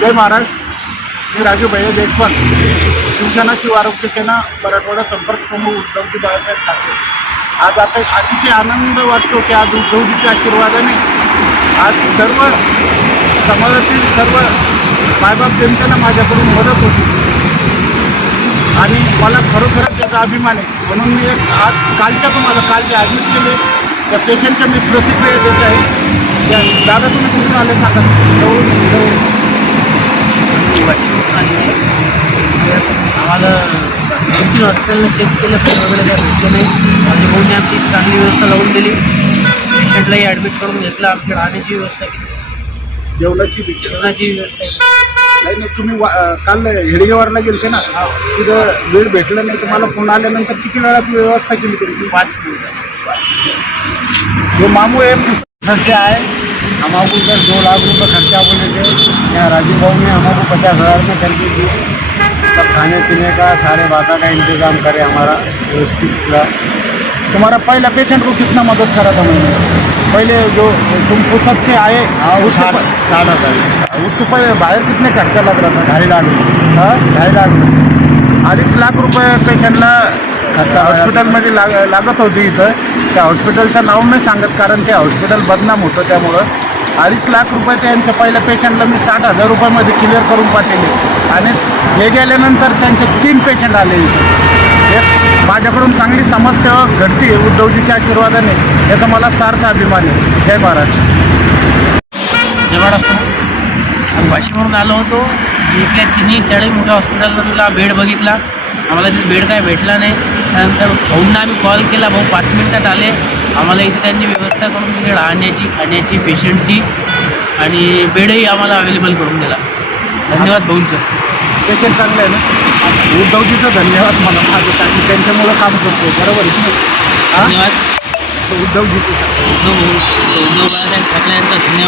जय महाराज. मी राजू भैया देशपाल शिवसेना शिव आरोग्य सेना मराठवाडा संपर्क प्रमुख उद्धवजी बाळासाहेब ठाकरे. आज आता अतिशय आनंद वाटतो की आज उद्धवजीच्या आशीर्वादाने आज सर्व समाजातील सर्व मायबाप जनतेला माझ्याकडून मदत होती. आणि मला खरोखरच त्याचा अभिमान आहे. म्हणून मी एक आज कालच्या तुम्हाला काल जे ॲडमिट केले. त्या पेशंटच्या मी प्रतिक्रिया देत आहे. त्या दादा तुम्ही कुठून आले सांगा. जवळून जवळून आम्हाला दोन हॉस्पिटलला चेक केलं पण वगैरे काय भेटलं नाही. माझ्या भाऊने आमची चांगली व्यवस्था लावून दिली. पेशंटलाही ॲडमिट करून घेतलं. आमची राहण्याची व्यवस्था केली. जेवणाची जेवणाची व्यवस्था नाही नाही तुम्ही वा- काल हेडगेवारला गेलते ना? तिथं वेळ भेटलं नाही. तुम्हाला पुन्हा आल्यानंतर किती वेळाची व्यवस्था केली तुम्ही पाच मिनिटं. जो मामू है खर्चे आए हमारे उधर दो लाख रुपए खर्चा बोले थे यहाँ राजू भाऊ ने हमको पचास हज़ार में करके दिए खाने पीने का सारे बाता का इंतजाम करे हमारा व्यवस्थित पूरा। तुम्हारा पहला पेशेंट को कितना मदद करा था मैंने? पहले जो तुम पुसद से आए हाँ वो हज़ार उसके पहले बाहर कितने खर्चा लग रहा था? ढाई लाख रुपये हाँ? ढाई लाख रुपये अडीच लाख रुपये पेशंटला खर्चा हॉस्पिटलमध्ये लाग लागत होती इथं. त्या हॉस्पिटलचं नाव नाही सांगत कारण ते हॉस्पिटल बदनाम होतं त्यामुळं. अडीच लाख रुपये त्यांच्या पहिल्या पेशंटला मी साठ हजार रुपयामध्ये क्लिअर करून पाठवले. आणि हे गेल्यानंतर त्यांचे तीन पेशंट आले एक माझ्याकडून चांगली समाजसेवा घडती उद्धवजीच्या आशीर्वादाने. याचा मला सार्थ अभिमान आहे. जय महाराज. जय असतो. आम्ही आलो होतो. इथल्या तिन्ही चाळीस मोठ्या हॉस्पिटलला बेड बघितला. आम्हाला तिथे बेड काय भेटला नाही. त्यानंतर भाऊंना आम्ही कॉल केला. भाऊ पाच मिनिटात आले. आम्हाला इथे त्यांनी व्यवस्था करून दिली राहण्याची खाण्याची पेशंटची आणि बेडही आम्हाला अवेलेबल करून दिला. धन्यवाद भाऊंचं. पेशंट चांगलं आहे ना? उद्धवजीचं धन्यवाद मला. माझं कारण की त्यांच्यामुळं काम करतो बरोबर आहे? हा? धन्यवाद. उद्धवजीचं. उद्धव भाऊ उद्धव बाळासाहेब ठाकरे यांचा धन्यवाद.